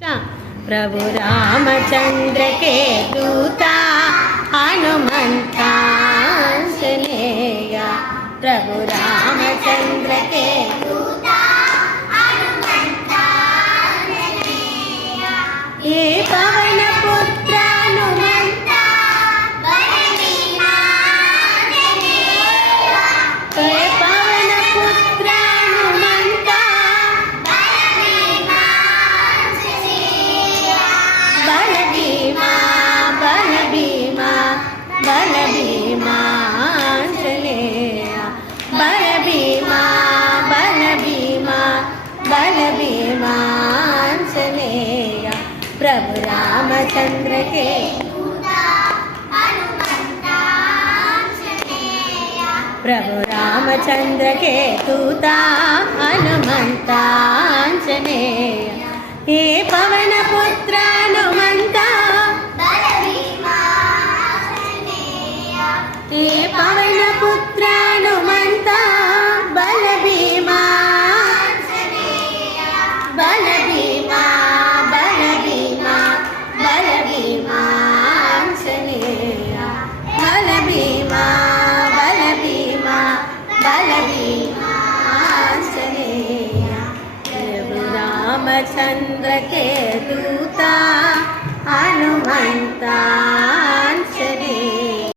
प्रभु रामचंद्र के दूता हनुमंता आंजनेया। प्रभु रामचंद्र के दूता हनुमंता आंजनेया। ये पवन पुत्र हनुमंता बलवीर आंजनेया। ये पवन पुत्र हनुमंता बलवीर आंजनेया। बलभीमा बलभीमा बलभीमा आंजनेया। बलभीमा बलभीमा बलभीमा आंजनेया। प्रभु रामचंद्र के दूता हनुमंता आंजनेया। प्रभु रामचंद्र के दूता हनुमंता आंजनेया। हे पवन पुत्र हनुमंता बलभीमा आंजनेया। हे पवन पुत्र हनुमंता बलभीमा आंजनेया। बलभीमा बलभीमा बलभीमा आंजनेया। बलभीमा बलभीमा बलभीमा आंजनेया। प्रभु रामचंद्र के दूता हनुमंता